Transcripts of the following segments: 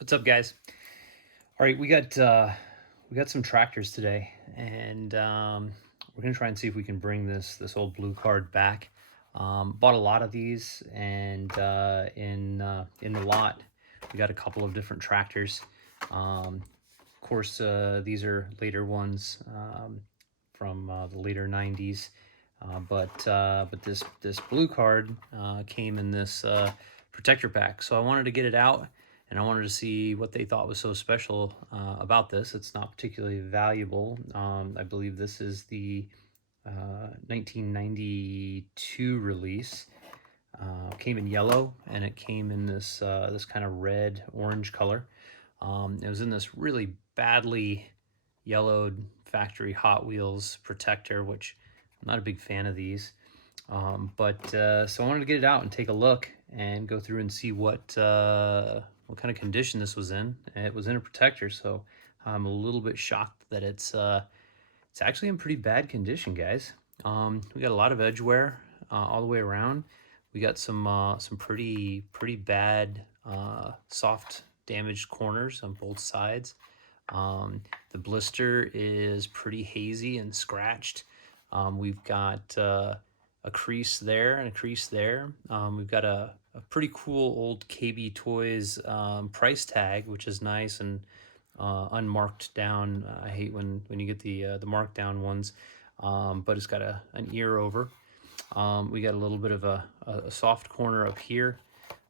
What's up, guys? All right, we got some tractors today, and we're gonna try and see if we can bring this old blue card back. Bought a lot of these, and in the lot, we got a couple of different tractors. Of course, these are later ones from the later '90s, but this blue card came in this protector pack, so I wanted to get it out and I wanted to see what they thought was so special about this. It's not particularly valuable. I believe this is the 1992 release. Came in yellow, and it came in this kind of red orange color. It was in this really badly yellowed factory Hot Wheels protector, which I'm not a big fan of these. But so I wanted to get it out and take a look and go through and see what kind of condition this was in. It was in a protector, so I'm a little bit shocked that it's actually in pretty bad condition, guys. We got a lot of edge wear all the way around. We got some pretty bad soft damaged corners on both sides. The blister is pretty hazy and scratched. We've got a crease there and a crease there. We've got a pretty cool old KB Toys price tag, which is nice and unmarked down. I hate when you get the marked down ones, but it's got an ear over. We got a little bit of a soft corner up here.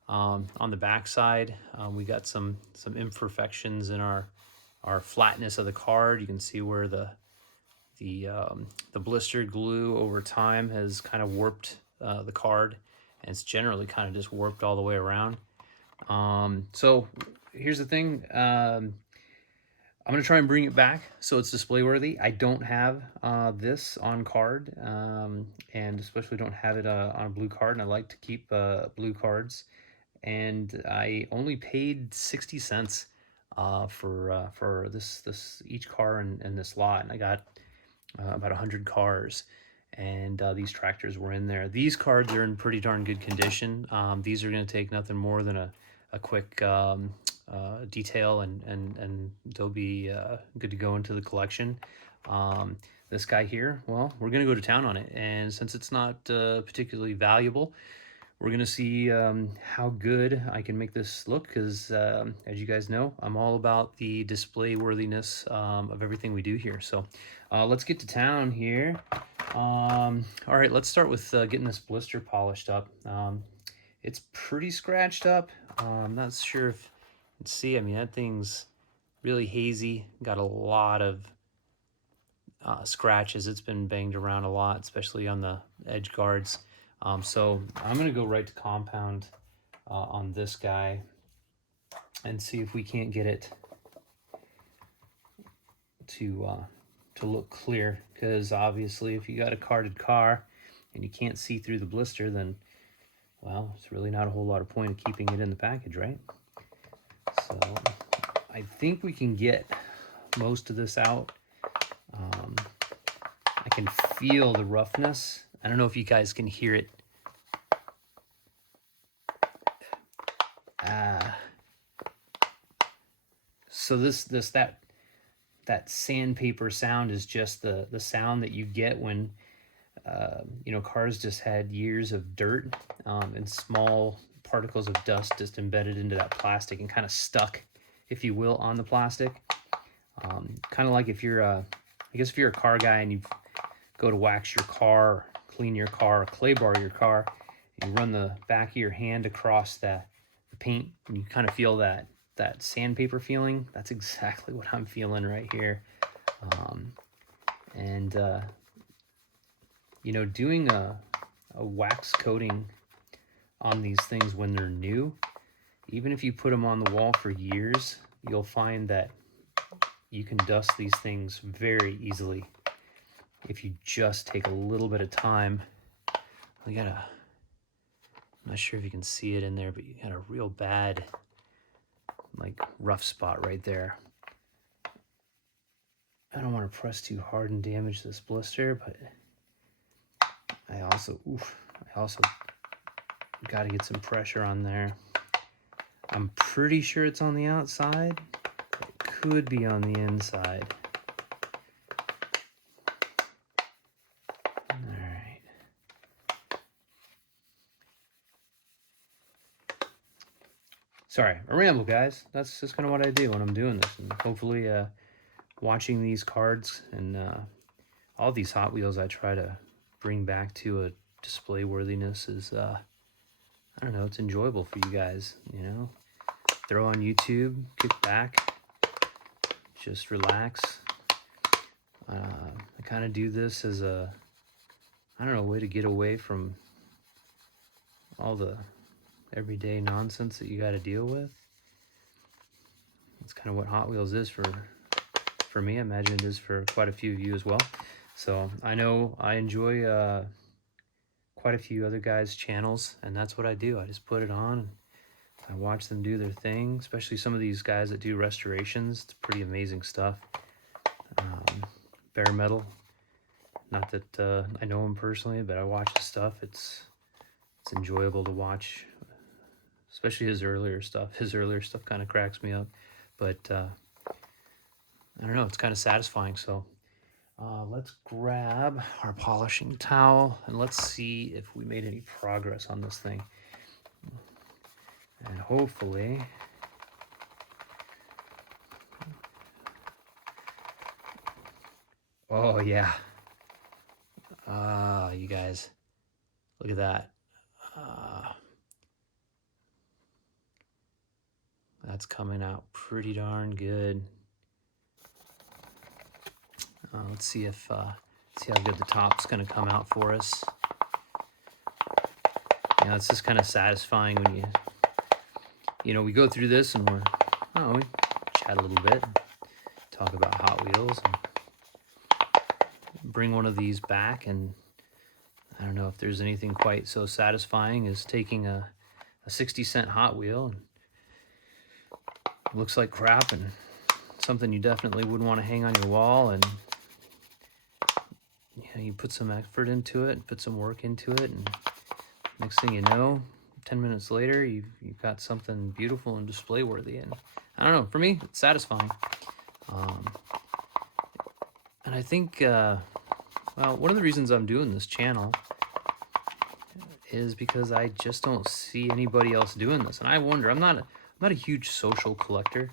On the back side, we got some imperfections in our flatness of the card. You can see where the blister glue over time has kind of warped the card, and it's generally kind of just warped all the way around. So here's the thing. I'm going to try and bring it back so it's display worthy. I don't have this on card, and especially don't have it on a blue card, and I like to keep blue cards. And I only paid 60 cents for this each car in this lot, and I got about 100 cars, and these tractors were in there. These cards are in pretty darn good condition. These are going to take nothing more than a quick detail, and they'll be good to go into the collection. This guy here, well, we're going to go to town on it, and since it's not particularly valuable, we're going to see how good I can make this look, because as you guys know, I'm all about the display worthiness of everything we do here. So let's get to town here. All right, let's start with getting this blister polished up. It's pretty scratched up. I'm not sure if you can see. I mean, that thing's really hazy. Got a lot of scratches. It's been banged around a lot, especially on the edge guards. So I'm going to go right to compound on this guy and see if we can't get it to look clear, because obviously if you got a carded car and you can't see through the blister, then, well, it's really not a whole lot of point of keeping it in the package, right? So I think we can get most of this out. I can feel the roughness. I don't know if you guys can hear it. So that sandpaper sound is just the sound that you get when cars just had years of dirt and small particles of dust just embedded into that plastic and kind of stuck, if you will, on the plastic. Kind of like if you're I guess if you're a car guy and you go to wax your car, clean your car, clay bar your car, and you run the back of your hand across the paint, and you kind of feel that sandpaper feeling. That's exactly what I'm feeling right here. Doing a wax coating on these things when they're new, even if you put them on the wall for years, you'll find that you can dust these things very easily if you just take a little bit of time. I'm not sure if you can see it in there, but you got a real bad, like, rough spot right there. I don't want to press too hard and damage this blister, but I also got to get some pressure on there. I'm pretty sure it's on the outside. It could be on the inside. All right. Sorry, a ramble, guys. That's just kind of what I do when I'm doing this. And hopefully, watching these cards and all these Hot Wheels I try to bring back to a display worthiness is, I don't know, it's enjoyable for you guys, you know? Throw on YouTube, kick back, just relax. I kind of do this as a, I don't know, way to get away from all the everyday nonsense that you got to deal with. That's kind of what Hot Wheels is for me. I imagine it is for quite a few of you as well. So I know I enjoy quite a few other guys' channels, and that's what I do. I just put it on and I watch them do their thing, especially some of these guys that do restorations. It's pretty amazing stuff. Bare Metal, not that I know him personally, but I watch his stuff. It's enjoyable to watch, especially his earlier stuff. His earlier stuff kind of cracks me up, but I don't know, it's kind of satisfying. So let's grab our polishing towel and let's see if we made any progress on this thing. And hopefully, oh yeah, you guys, look at that. That's coming out pretty darn good. Let's see how good the top's gonna come out for us. You know, it's just kind of satisfying when you know, we go through this and we chat a little bit, talk about Hot Wheels, and bring one of these back. And I don't know if there's anything quite so satisfying as taking a 60-cent Hot Wheel and it looks like crap and something you definitely wouldn't want to hang on your wall, and you know, you put some effort into it, put some work into it, and next thing you know, 10 minutes later, you've got something beautiful and display worthy. And I don't know, for me, it's satisfying. And I think, well, one of the reasons I'm doing this channel is because I just don't see anybody else doing this. And I wonder, I'm not a huge social collector,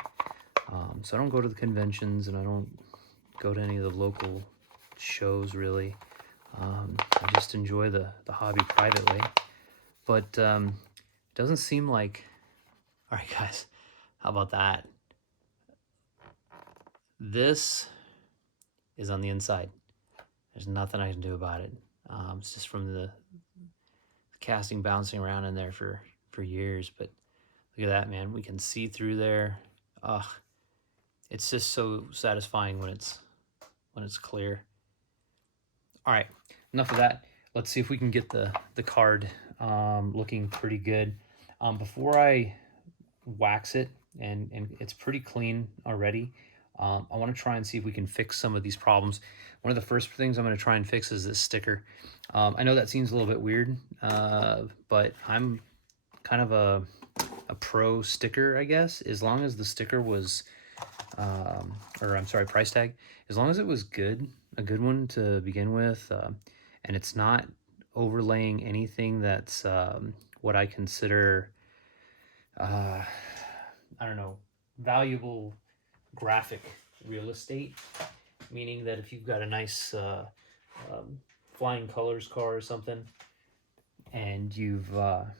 so I don't go to the conventions and I don't go to any of the local shows really. I just enjoy the hobby privately. But it doesn't seem like, all right guys, how about that? This is on the inside. There's nothing I can do about it. It's just from the casting bouncing around in there for years. But look at that, man. We can see through there. Ugh, it's just so satisfying when it's clear. All right, enough of that. Let's see if we can get the card looking pretty good. Before I wax it, and it's pretty clean already, I want to try and see if we can fix some of these problems. One of the first things I'm going to try and fix is this sticker. I know that seems a little bit weird, but I'm kind of a pro sticker, I guess. As long as the sticker was, or I'm sorry, price tag, as long as it was good, a good one to begin with, and it's not overlaying anything that's what I consider, I don't know, valuable graphic real estate, meaning that if you've got a nice flying colors car or something, and you've got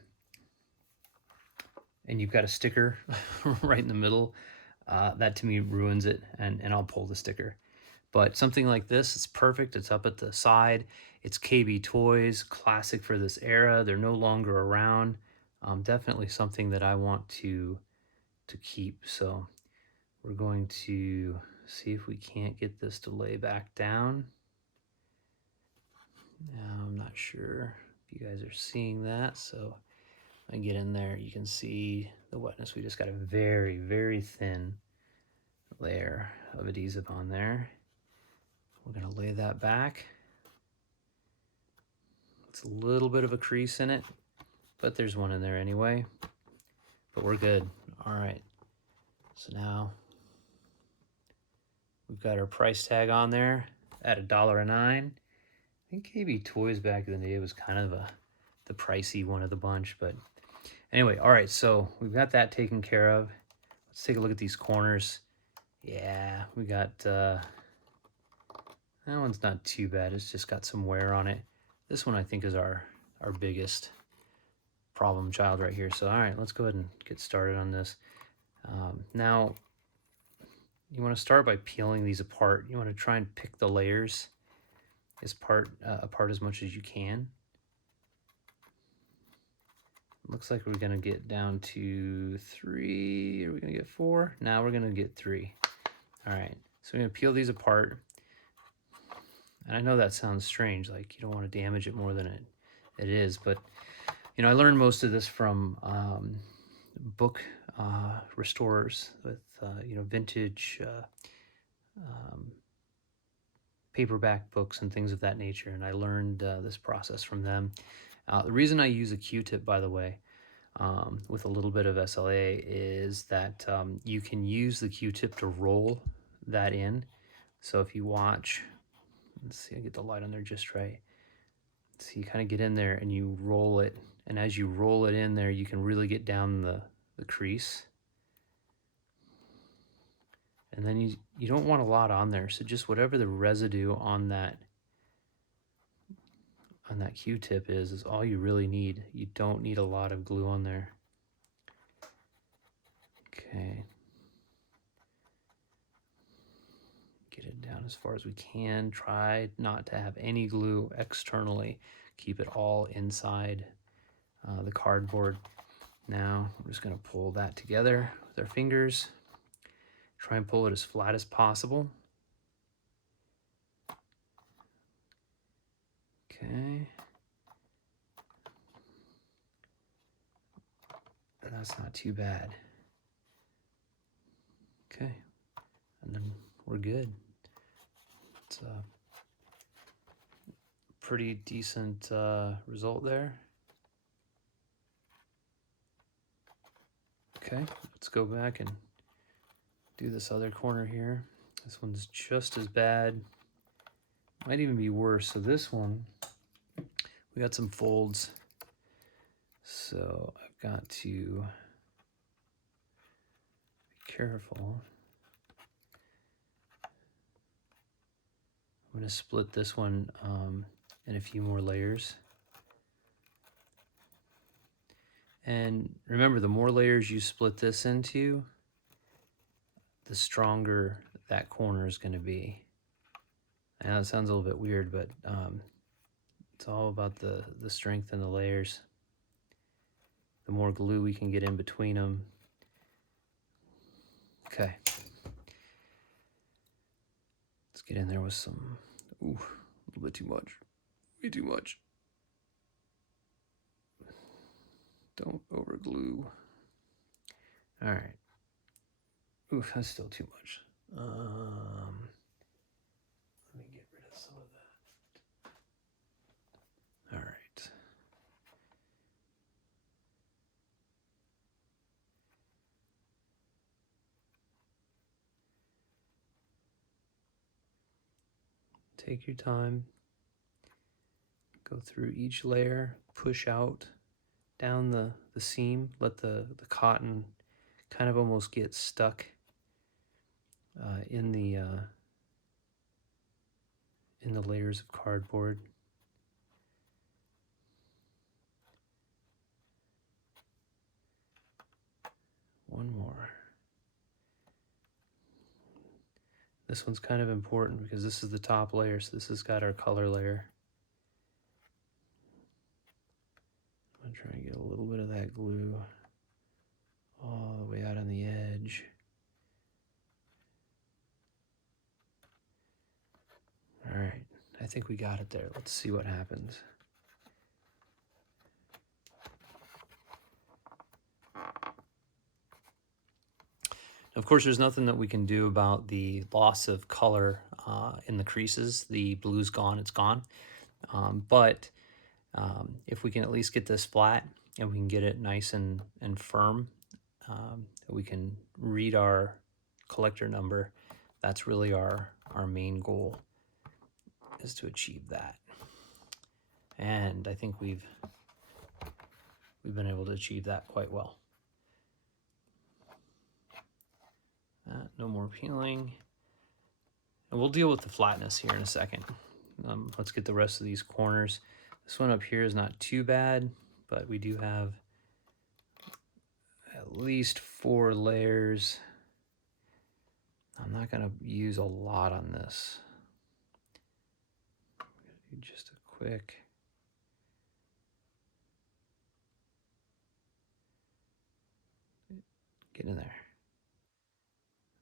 a sticker right in the middle, that to me ruins it, and I'll pull the sticker. But something like this, it's perfect. It's up at the side. It's KB Toys, classic for this era. They're no longer around. Definitely something that I want to keep. So we're going to see if we can't get this to lay back down. Now, I'm not sure if you guys are seeing that. So I get in there, you can see the wetness. We just got a very, very thin layer of adhesive on there. We're gonna lay that back. It's a little bit of a crease in it, but there's one in there anyway. but we're good. All right, so now we've got our price tag on there at $1.09. I think KB Toys back in the day was kind of the pricey one of the bunch, but anyway, all right, so we've got that taken care of. Let's take a look at these corners. Yeah, we got, that one's not too bad. It's just got some wear on it. This one I think is our biggest problem child right here. So, all right, let's go ahead and get started on this. Now, you want to start by peeling these apart. You want to try and pick the layers apart as much as you can. Looks like we're going to get down to 3. Are we going to get 4? Now we're going to get 3. All right, so we're going to peel these apart. And I know that sounds strange, like you don't want to damage it more than it is, but you know, I learned most of this from book restorers with you know, vintage paperback books and things of that nature, and I learned this process from them. The reason I use a Q-tip, by the way, with a little bit of SLA is that you can use the Q-tip to roll that in. So if you watch, let's see, I get the light on there just right. So you kind of get in there and you roll it, and as you roll it in there, you can really get down the crease. And then you don't want a lot on there, so just whatever the residue on that Q-tip is all you really need. You don't need a lot of glue on there. Okay. Get it down as far as we can. Try not to have any glue externally. Keep it all inside the cardboard. Now we're just going to pull that together with our fingers. Try and pull it as flat as possible. Okay. And that's not too bad. Okay. And then we're good. It's a pretty decent result there. Okay, let's go back and do this other corner here. This one's just as bad. Might even be worse. So this one, we got some folds. So I've got to be careful. I'm going to split this one in a few more layers. And remember, the more layers you split this into, the stronger that corner is going to be. I know it sounds a little bit weird, but it's all about the strength in the layers. The more glue we can get in between them. Okay. Let's get in there with some, ooh, a little bit too much. Way too much. Don't over glue. All right. Ooh, that's still too much. Let me get rid of some of that. All right. Take your time. Go through each layer. Push out down the seam. Let the cotton kind of almost get stuck in the layers of cardboard. One more. This one's kind of important because this is the top layer, so this has got our color layer. I'm gonna try and get a little bit of that glue all the way out on the edge. All right, I think we got it there. Let's see what happens. Of course, there's nothing that we can do about the loss of color in the creases. The blue's gone, it's gone. But if we can at least get this flat and we can get it nice and firm, we can read our collector number. That's really our main goal, is to achieve that. And I think we've been able to achieve that quite well. No more peeling. And we'll deal with the flatness here in a second. Let's get the rest of these corners. This one up here is not too bad, but we do have at least 4 layers. I'm not going to use a lot on this. Do just a quick. Get in there.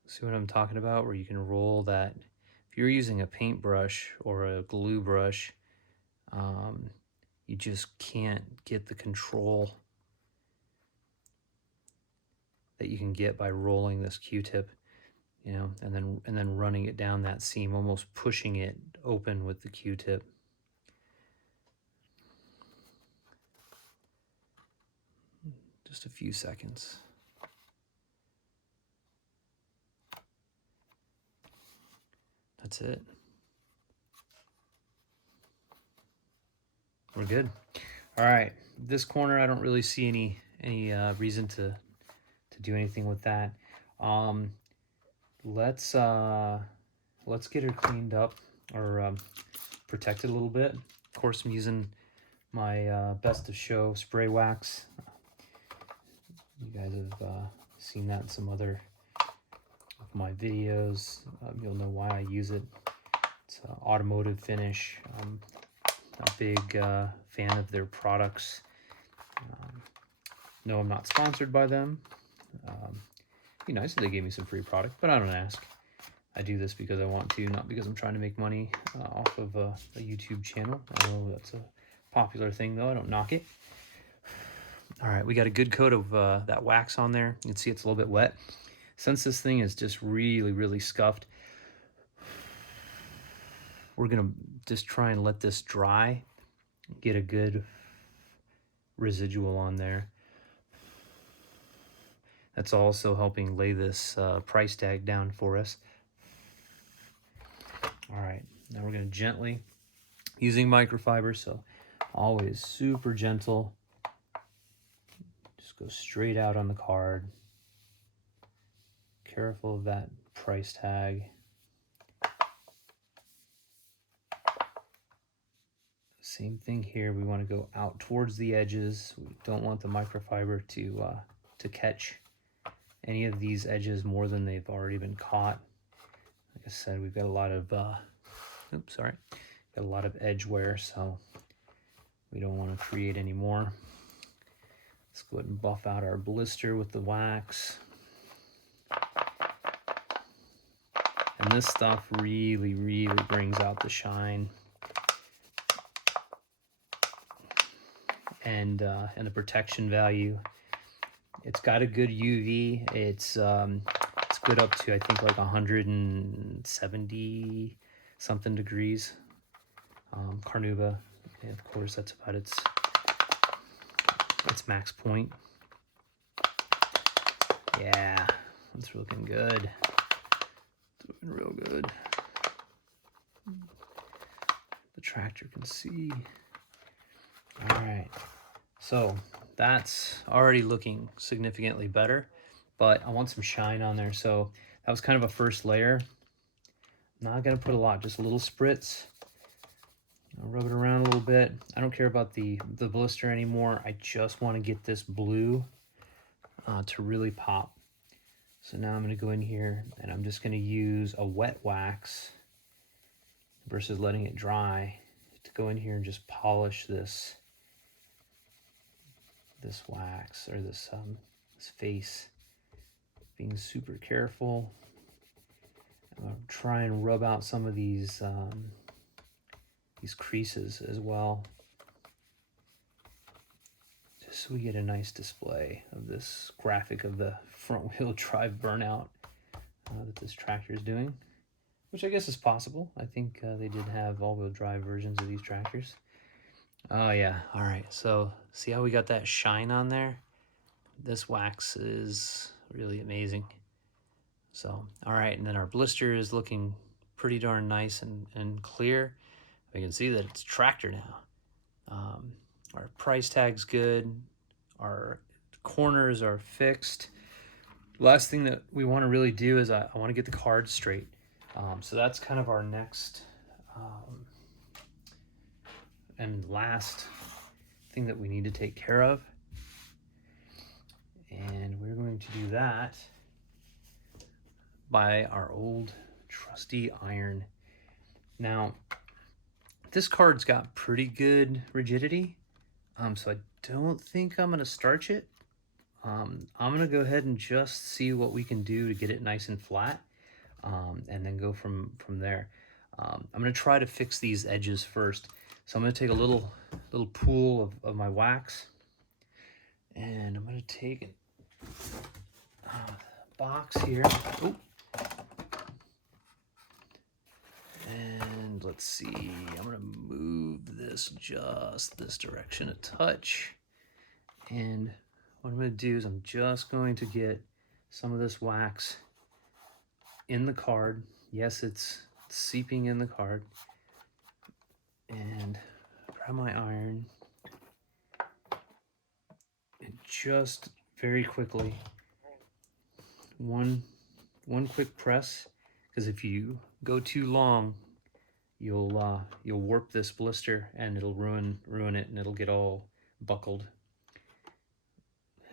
See what I'm talking about? Where you can roll that. If you're using a paintbrush or a glue brush, you just can't get the control that you can get by rolling this Q-tip, you know, and then running it down that seam, almost pushing it open with the Q-tip. Just a few seconds. That's it. We're good. All right, this corner I don't really see any reason to do anything with that. Let's get her cleaned up, or protected a little bit. Of course, I'm using my Best of Show spray wax. You guys have seen that in some other of my videos. You'll know why I use it. It's automotive finish. I'm a big fan of their products. No, I'm not sponsored by them. Be nice if they gave me some free product, but I don't ask. I do this because I want to, not because I'm trying to make money off of a YouTube channel. I know that's a popular thing, though. I don't knock it. All right, we got a good coat of that wax on there. You can see it's a little bit wet. Since this thing is just really, really scuffed, we're going to just try and let this dry, get a good residual on there. That's also helping lay this price tag down for us. All right, now we're going to gently, using microfiber, so always super gentle. Just go straight out on the card. Careful of that price tag. Same thing here. We want to go out towards the edges. We don't want the microfiber to catch any of these edges more than they've already been caught. Like I said, we've got a lot of got a lot of edge wear, so we don't want to create any more. Let's go ahead and buff out our blister with the wax. And this stuff really, really brings out the shine and the protection value. It's got a good UV. It's good up to, I think, like 170 something degrees. Carnauba, and of course, that's about its max point. Yeah, it's looking good. It's looking real good. The tractor can see. All right, so that's already looking significantly better, but I want some shine on there. So that was kind of a first layer. I'm not gonna put a lot, just a little spritz. I'll rub it around a little bit. I don't care about the blister anymore. I just want to get this blue to really pop. So now I'm going to go in here and I'm just going to use a wet wax versus letting it dry to go in here and just polish this wax, or this face. Being super careful. I'm going to try and rub out some of these creases as well, just so we get a nice display of this graphic of the front wheel drive burnout that this tractor is doing, which I guess is possible. I think they did have all-wheel drive versions of these tractors. Oh yeah, all right, so see how we got that shine on there? This wax is really amazing. So, all right, and then our blister is looking pretty darn nice and clear. We can see that it's tractor now. Our price tag's good. Our corners are fixed. Last thing that we want to really do is I want to get the card straight. So that's kind of our next and last thing that we need to take care of. And we're going to do that by our old trusty iron. Now, this card's got pretty good rigidity, so I don't think I'm going to starch it. I'm going to go ahead and just see what we can do to get it nice and flat, and then go from there. I'm going to try to fix these edges first. So I'm going to take a little pool of my wax, and I'm going to take a box here. Ooh. And let's see, I'm going to move this just this direction a touch. And what I'm going to do is I'm just going to get some of this wax in the card. Yes, it's seeping in the card. And grab my iron and just very quickly, one quick press, because if you go too long, you'll warp this blister and it'll ruin it, and it'll get all buckled.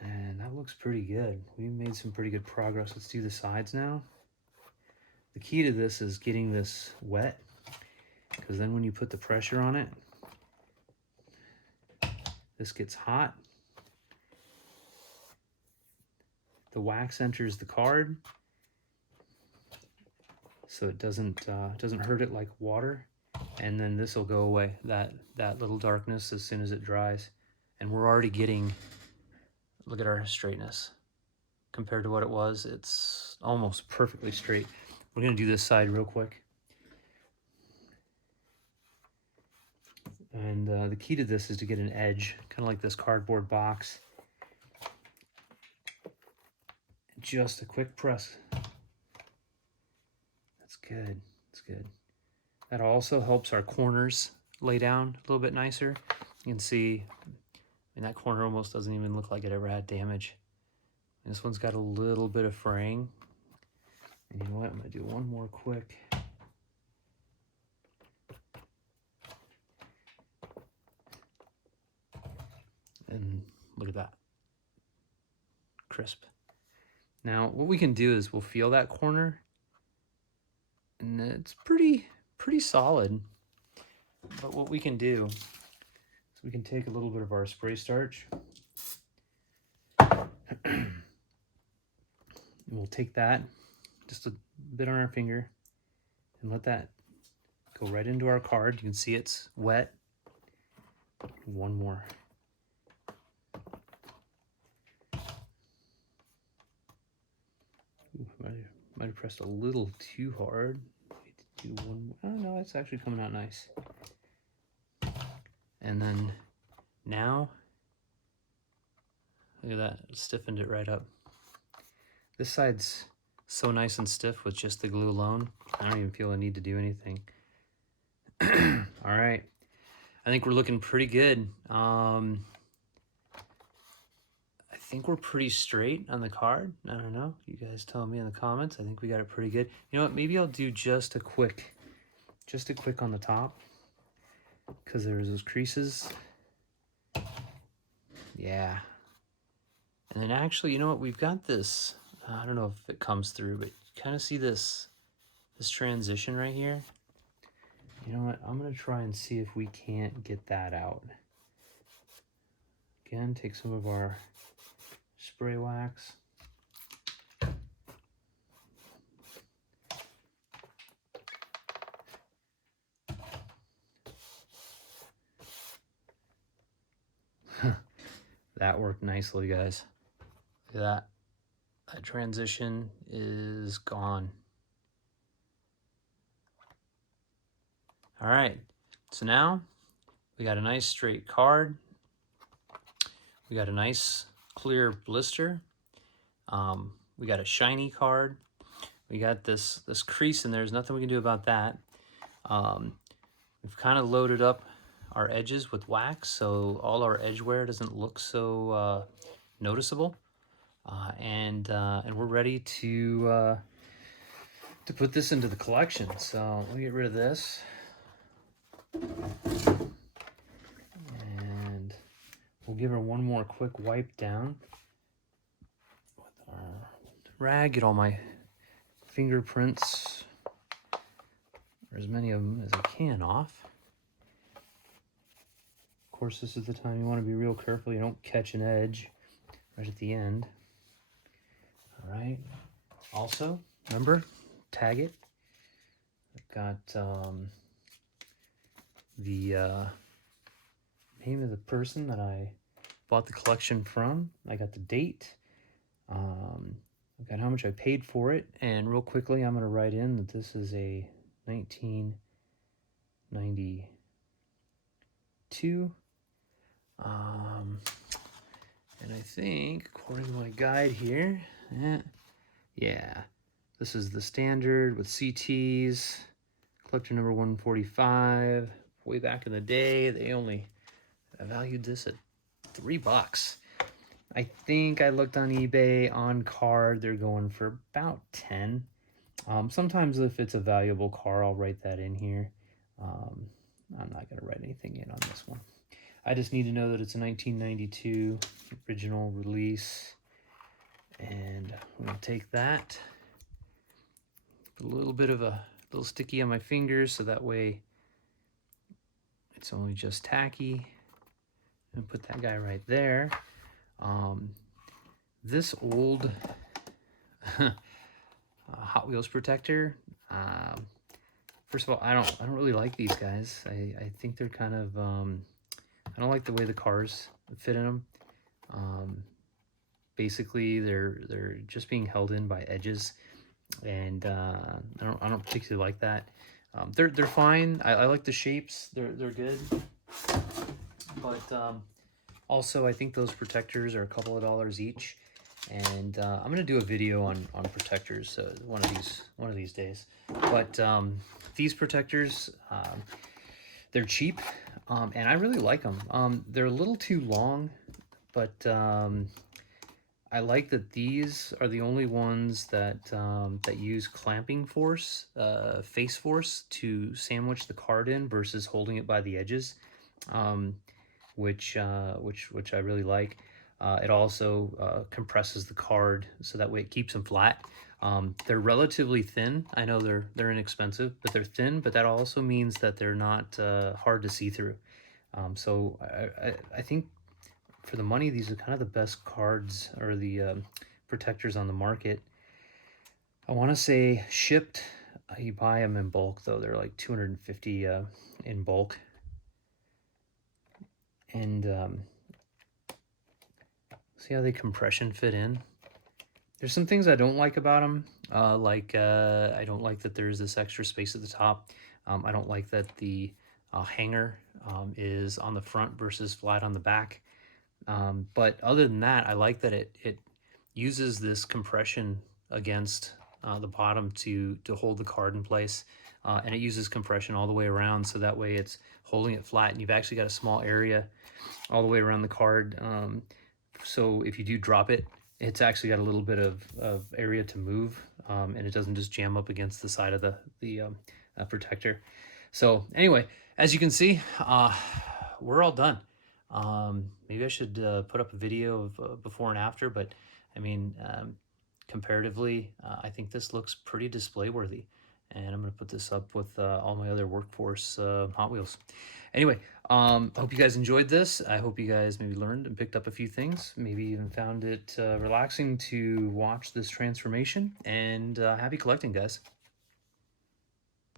And that looks pretty good. We made some pretty good progress. Let's do the sides now. The key to this is getting this wet, because then when you put the pressure on it, this gets hot. The wax enters the card, so it doesn't hurt it like water. And then this will go away, that little darkness, as soon as it dries. And we're already getting, look at our straightness. Compared to what it was, it's almost perfectly straight. We're gonna do this side real quick. And the key to this is to get an edge, kind of like this cardboard box. Just a quick press. That's good, that's good. That also helps our corners lay down a little bit nicer. You can see, I mean, that corner almost doesn't even look like it ever had damage. And this one's got a little bit of fraying. And you know what, I'm gonna do one more quick. And look at that, crisp. Now, what we can do is we'll feel that corner, and it's pretty solid. But what we can do is we can take a little bit of our spray starch, and we'll take that, just a bit on our finger, and let that go right into our card. You can see it's wet. One more. Ooh, might have pressed a little too hard. Do one. Oh no, it's actually coming out nice. And then now, look at that, it stiffened it right up. This side's so nice and stiff with just the glue alone. I don't even feel a need to do anything. All right, I think we're looking pretty good. I think we're pretty straight on the card. I don't know, you guys tell me in the comments. I think we got it pretty good. You know what, maybe I'll do just a quick on the top, because there's those creases. Yeah. And then actually, you know what, we've got this, I don't know if it comes through, but you kind of see this transition right here. You know what, I'm gonna try and see if we can't get that out. Again, take some of our spray wax. That worked nicely, guys. Look at that. That transition is gone. All right, so now we got a nice straight card. We got a nice clear blister. We got a shiny card. We got this crease in there. There's nothing we can do about that. We've kind of loaded up our edges with wax, so all our edge wear doesn't look so noticeable. And we're ready to put this into the collection. So let me get rid of this. And we'll give her one more quick wipe down with our rag, get all my fingerprints, or as many of them as I can, off. Of course, this is the time you want to be real careful you don't catch an edge right at the end. All right. Also, remember, tag it. I've got the name of the person that I bought the collection from. I got the date. I've got how much I paid for it. And real quickly, I'm going to write in that this is a 1992. And I think, according to my guide here, yeah, this is the standard with CTs, collector number 145. Way back in the day, they only valued this at $3. I think I looked on eBay on card, they're going for about 10. Sometimes if it's a valuable car, I'll write that in here. I'm not going to write anything in on this one. I just need to know that it's a 1992 original release. And I'm going to take that, put a little bit of a little sticky on my fingers so that way it's only just tacky. And put that guy right there. This old Hot Wheels protector, first of all, I don't really like these guys. I think they're kind of, I don't like the way the cars fit in them. Basically, they're just being held in by edges, and I don't particularly like that. They're fine. I like the shapes. They're good, but also I think those protectors are a couple of dollars each, and I'm gonna do a video on protectors one of these days. But these protectors, they're cheap, and I really like them. They're a little too long, but I like that these are the only ones that that use clamping force, face force, to sandwich the card in versus holding it by the edges, which I really like. It also compresses the card so that way it keeps them flat. They're relatively thin. I know they're inexpensive, but they're thin. But that also means that they're not hard to see through. So I think for the money, these are kind of the best cards or the protectors on the market. I want to say shipped. You buy them in bulk though; they're like $250 in bulk. And see how they compression fit in. There's some things I don't like about them. I don't like that there's this extra space at the top. I don't like that the hanger is on the front versus flat on the back. But other than that, I like that it uses this compression against the bottom to hold the card in place. And it uses compression all the way around, so that way it's holding it flat. And you've actually got a small area all the way around the card. So if you do drop it, it's actually got a little bit of area to move, and it doesn't just jam up against the side of the protector. So anyway, as you can see, we're all done. Maybe I should put up a video of before and after, but I mean, comparatively, I think this looks pretty display worthy. And I'm going to put this up with all my other workforce Hot Wheels. Anyway, I hope you guys enjoyed this. I hope you guys maybe learned and picked up a few things. Maybe even found it relaxing to watch this transformation. And happy collecting, guys.